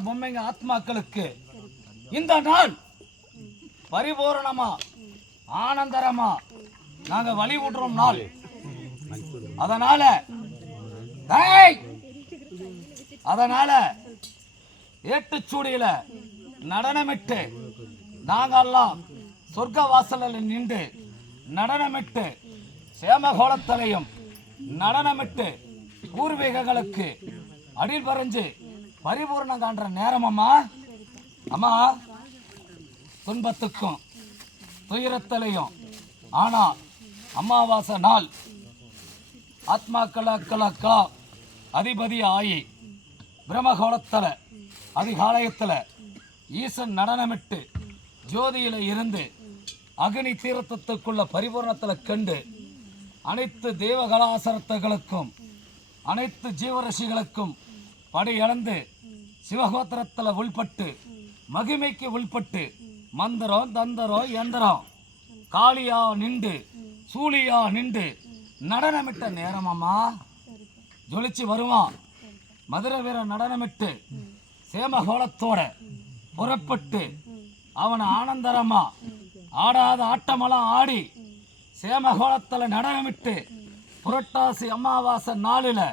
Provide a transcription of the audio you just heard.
பொம்மைங்க ஆத்மாக்களுக்கு இந்த நாள் பரிபூரணமா ஆனந்தரமா நாங்க வழி விடுறோம் நாள். அதனால ஏட்டுச்சூடியில நடனமிட்டு நாங்கெல்லாம் சொர்க்க வாசலில் நின்று நடனமிட்டு சேமகோலத்தலையும் நடனமிட்டு பூர்வீகங்களுக்கு அடில் பறிஞ்சு பரிபூர்ணம் காண்ற நேரம் அம்மா. அம்மா துன்பத்துக்கும் துயரத்திலையும் ஆனா அமாவாசை நாள் ஆத்மாக்களா அதிபதி ஆகி பிரம்மகோலத்துல அதிகாலயத்துல ஈசன் நடனமிட்டு ஜோதியில இருந்து அக்னி தீர்த்தத்துக்குள்ள பரிபூர்ணத்துல கண்டு அனைத்து தேவகலாசரத்துகளுக்கும் அனைத்து ஜீவரசிகளுக்கும் படி இழந்து சிவகோத்திரத்தில் உள்பட்டு மகிமைக்கு உள்பட்டு மந்திரம் தந்திரம் எந்திரம் காளியா நின்று சூழியா நின்று நடனமிட்ட நேரமாம்மா. ஜொலிச்சு வருவான் மதுரை வீரன் நடனமிட்டு சேமகோலத்தோட புறப்பட்டு அவன் ஆனந்தரமா ஆடாத ஆட்டமெல்லாம் ஆடி சேமகோலத்தில் நடனமிட்டு புரட்டாசி அமாவாசை நாளில்